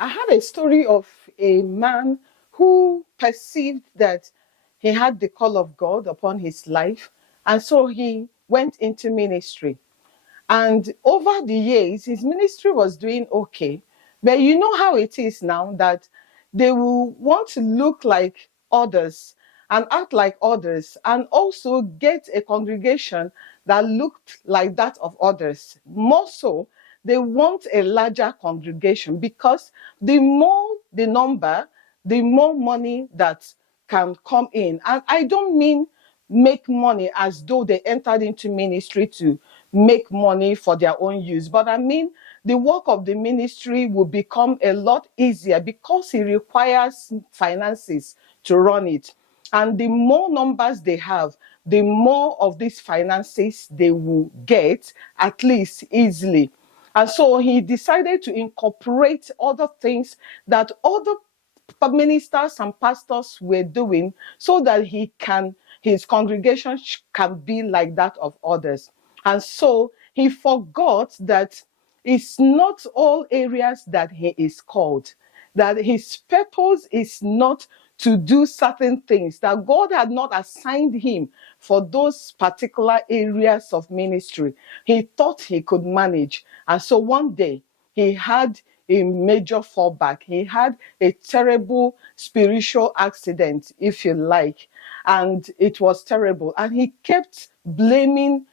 I had a story of a man who perceived that he had the call of God upon his life, and so he went into ministry. And over the years, his ministry was doing okay. But you know how it is now that they will want to look like others and act like others, and also get a congregation that looked like that of others. More so, they want a larger congregation because the more the number, the more money that can come in. And I don't mean make money as though they entered into ministry to make money for their own use. But I mean, the work of the ministry will become a lot easier because it requires finances to run it. And the more numbers they have, the more of these finances they will get, at least easily. And so he decided to incorporate other things that other ministers and pastors were doing so that his congregation can be like that of others. And so he forgot that it's not all areas that he is called, that his purpose is not to do certain things, that God had not assigned him for those particular areas of ministry. He thought he could manage. And so one day he had a major fallback. He had a terrible spiritual accident, if you like, and it was terrible. And he kept blaming,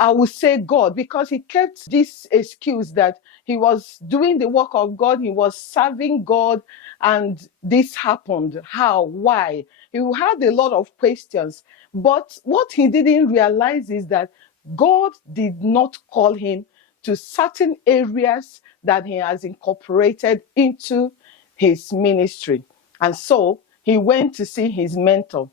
I would say, God, because he kept this excuse that he was doing the work of God, he was serving God, and this happened. How? Why? He had a lot of questions. But what he didn't realize is that God did not call him to certain areas that he has incorporated into his ministry. And so he went to see his mentor.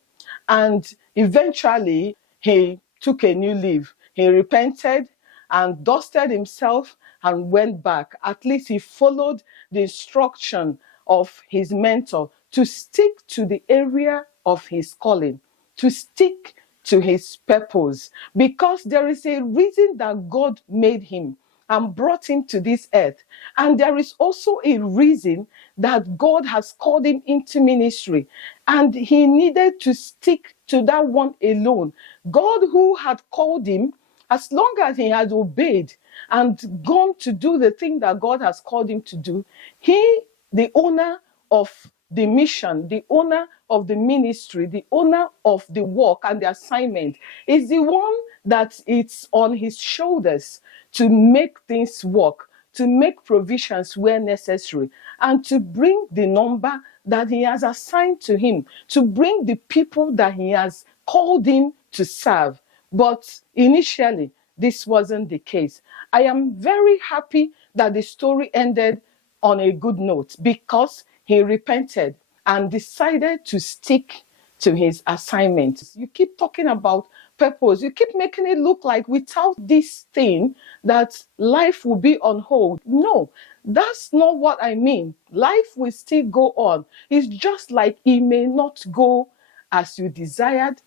And eventually he took a new leave. He repented and dusted himself and went back. At least he followed the instruction of his mentor to stick to the area of his calling, to stick to his purpose, because there is a reason that God made him and brought him to this earth. And there is also a reason that God has called him into ministry. And he needed to stick to that one alone. God, who had called him, as long as he had obeyed and gone to do the thing that God has called him to do, he, the owner of the mission, the owner of the ministry, the owner of the work and the assignment, is the one that it's on his shoulders to make things work, to make provisions where necessary, and to bring the number that he has assigned to him, to bring the people that he has called him to serve. But initially, this wasn't the case. I am very happy that the story ended on a good note because he repented and decided to stick to his assignment. You keep talking about purpose. You keep making it look like without this thing that life will be on hold. No, that's not what I mean. Life will still go on. It's just like it may not go as you desired,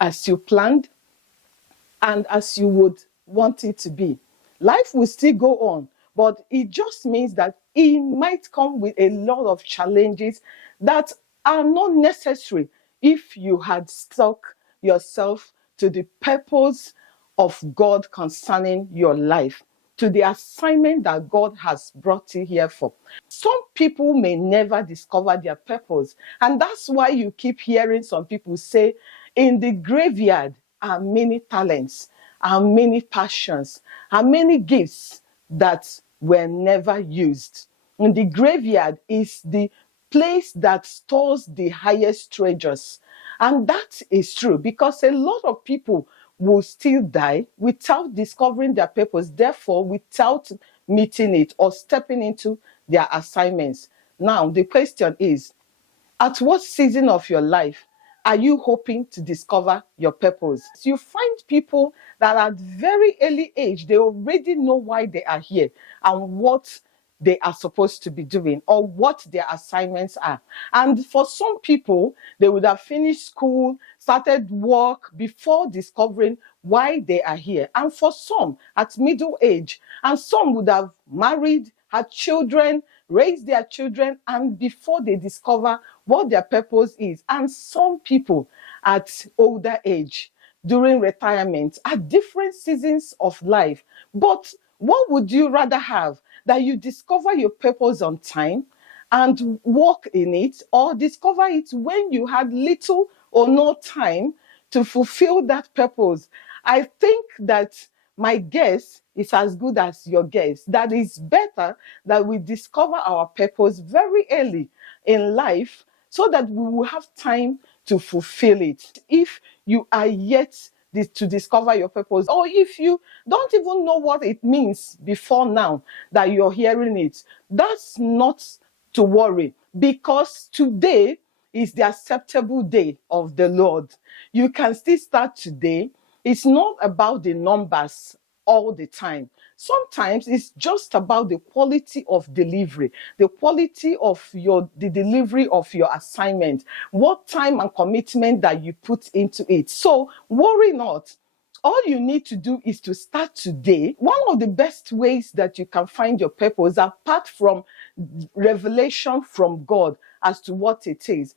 as you planned, and as you would want it to be. Life will still go on, but it just means that it might come with a lot of challenges that are not necessary if you had stuck yourself to the purpose of God concerning your life, to the assignment that God has brought you here for. Some people may never discover their purpose, and that's why you keep hearing some people say, in the graveyard are many talents, are many passions, are many gifts that were never used. In the graveyard is the place that stores the highest treasures. And that is true because a lot of people will still die without discovering their purpose, therefore, without meeting it or stepping into their assignments. Now, the question is, at what season of your life are you hoping to discover your purpose? You find people that at very early age, they already know why they are here and what they are supposed to be doing or what their assignments are. And for some people, they would have finished school, started work before discovering why they are here. And for some, at middle age, and some would have married, had children, raise their children, and before they discover what their purpose is. And some people at older age, during retirement, at different seasons of life. But what would you rather have? That you discover your purpose on time and walk in it, or discover it when you had little or no time to fulfill that purpose? I think that my guess is as good as your guess. That is better that we discover our purpose very early in life so that we will have time to fulfill it. If you are yet to discover your purpose, or if you don't even know what it means before now that you're hearing it, that's not to worry, because today is the acceptable day of the Lord. You can still start today. It's not about the numbers all the time. Sometimes it's just about the quality of delivery, the quality of the delivery of your assignment, what time and commitment that you put into it. So worry not. All you need to do is to start today. One of the best ways that you can find your purpose, apart from revelation from God as to what it is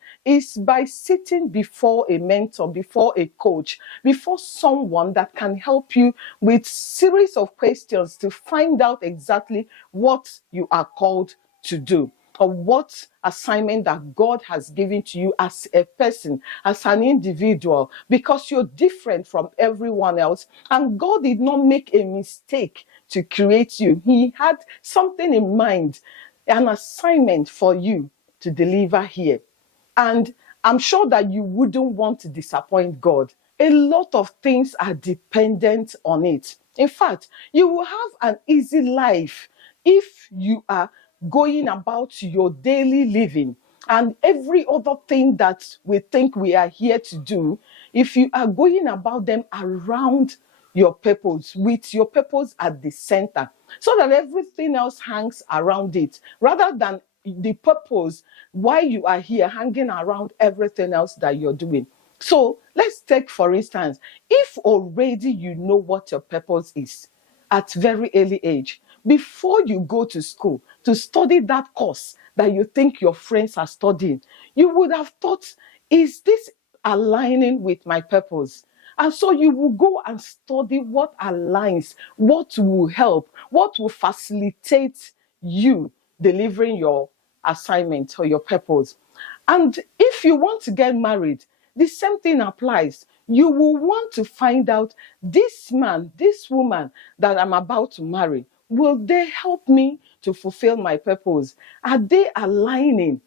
by sitting before a mentor, before a coach, before someone that can help you with series of questions to find out exactly what you are called to do, or what assignment that God has given to you as a person, as an individual, because you're different from everyone else. And God did not make a mistake to create you. He had something in mind, an assignment for you to deliver here. And I'm sure that you wouldn't want to disappoint God. A lot of things are dependent on it. In fact, you will have an easy life if you are going about your daily living and every other thing that we think we are here to do, if you are going about them around your purpose, with your purpose at the center, so that everything else hangs around it, rather than the purpose why you are here hanging around everything else that you're doing. So let's take, for instance, if already you know what your purpose is at very early age, before you go to school to study that course that you think your friends are studying, you would have thought, is this aligning with my purpose? And so you will go and study what aligns, what will help, what will facilitate you delivering your assignment or your purpose. And if you want to get married, the same thing applies. You will want to find out, this man, this woman that I'm about to marry, will they help me to fulfill my purpose? Are they aligning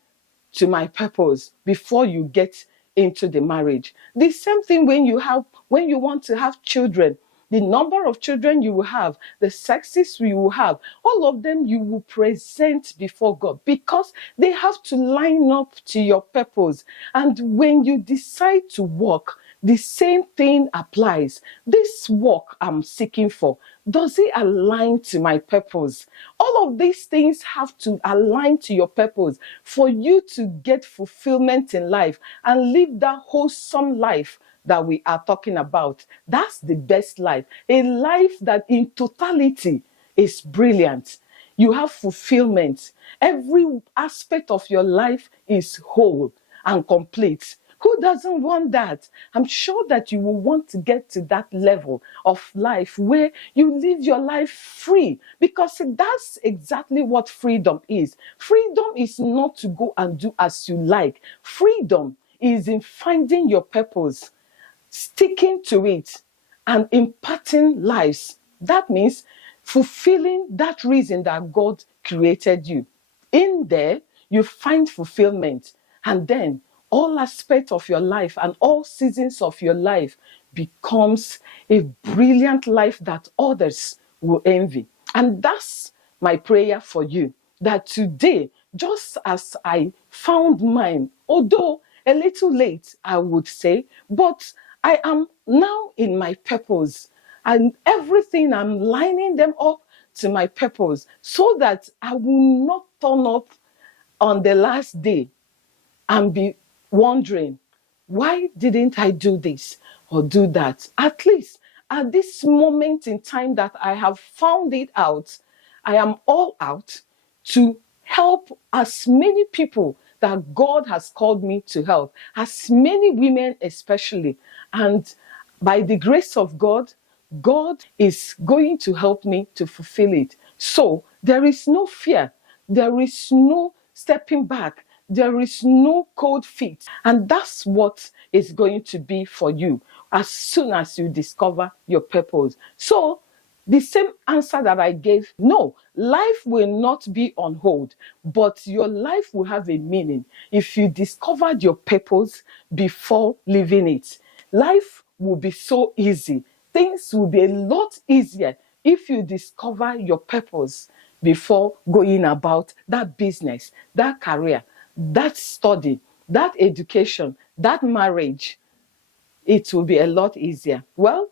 to my purpose before you get into the marriage? The same thing when you want to have children. The number of children you will have, the sexes you will have, all of them you will present before God, because they have to line up to your purpose. And when you decide to walk, the same thing applies. This walk I'm seeking for, does it align to my purpose? All of these things have to align to your purpose for you to get fulfillment in life and live that wholesome life that we are talking about. That's the best life. A life that in totality is brilliant. You have fulfillment. Every aspect of your life is whole and complete. Who doesn't want that? I'm sure that you will want to get to that level of life where you live your life free, because that's exactly what freedom is. Freedom is not to go and do as you like. Freedom is in finding your purpose, sticking to it, and imparting lives. That means fulfilling that reason that God created you. In there, you find fulfillment, and then all aspects of your life and all seasons of your life becomes a brilliant life that others will envy. And that's my prayer for you, that today, just as I found mine, although a little late, I would say, but I am now in my purpose, and everything I'm lining them up to my purpose, so that I will not turn up on the last day and be wondering, why didn't I do this or do that? At least at this moment in time that I have found it out, I am all out to help as many people that God has called me to help, as many women especially. And by the grace of God, God is going to help me to fulfill it. So there is no fear. There is no stepping back. There is no cold feet. And that's what is going to be for you as soon as you discover your purpose. So the same answer that I gave, no, life will not be on hold, but your life will have a meaning if you discovered your purpose before living it. Life will be so easy. Things will be a lot easier if you discover your purpose before going about that business, that career, that study, that education, that marriage. It will be a lot easier. Well,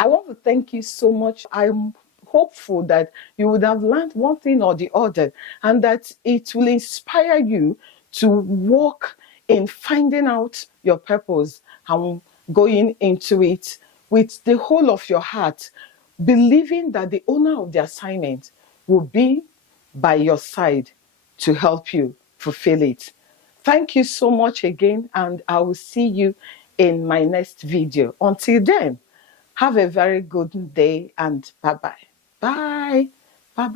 I want to thank you so much. I'm hopeful that you would have learned one thing or the other, and that it will inspire you to walk in finding out your purpose and going into it with the whole of your heart, believing that the owner of the assignment will be by your side to help you fulfill it. Thank you so much again, and I will see you in my next video. Until then, have a very good day, and bye-bye. Bye. Bye-bye.